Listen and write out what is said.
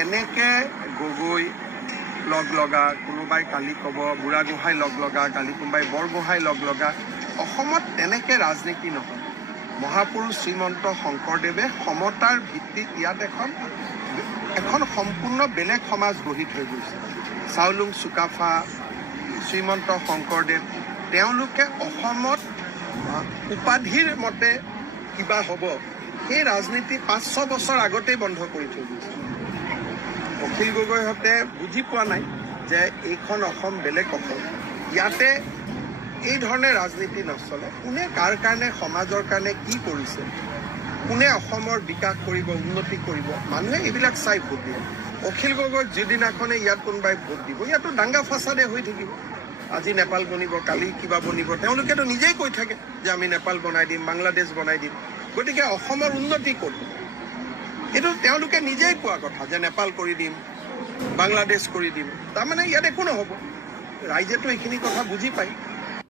তেনেকে গগৈ লগ লগা, কোনোবাই কালি ক'ব বুঢ়াগোহাঁই লগ লগা, কালি কোনোবাই বৰগোহাঁই লগ লগা, অসমত তেনেকে ৰাজনীতি নহয়। মহাপুৰুষ শ্ৰীমন্ত শংকৰদেৱে সমতাৰ ভিত্তিত ইয়াত এখন সম্পূৰ্ণ বেলেগ সমাজ গঢ়ি থৈ গৈছে। চাউলুং চুকাফা, শ্ৰীমন্ত শংকৰদেৱ, তেওঁলোকে অসমত উপাধিৰ মতে কিবা হ'ব সেই ৰাজনীতি 5-6 বছৰ আগতেই বন্ধ কৰি থৈ গৈছে। অখিল গগৈহঁতে বুজি পোৱা নাই যে এইখন অসম বেলেগ অসম, ইয়াতে এই ধৰণে ৰাজনীতি নচলে। কোনে কাৰ কাৰণে, সমাজৰ কাৰণে কি কৰিছে, কোনে অসমৰ বিকাশ কৰিব, উন্নতি কৰিব, মানুহে এইবিলাক চাই ভোট দিয়ে। অখিল গগৈ যিদিনাখনে ইয়াত কোনোবাই ভোট দিব, ইয়াতো দাঙ্গা ফাচাদে হৈ থাকিব। আজি নেপাল বনিব, কালি কিবা বনিব, তেওঁলোকেতো নিজেই কৈ থাকে যে আমি নেপাল বনাই দিম, বাংলাদেশ বনাই দিম। গতিকে অসমৰ উন্নতি ক'ত? এইটো তেওঁলোকে নিজেই কোৱা কথা যে নেপাল কৰি দিম, বাংলাদেশ কৰি দিম, তাৰমানে ইয়াত একো নহ'ব। ৰাইজেতো এইখিনি কথা বুজি পায়।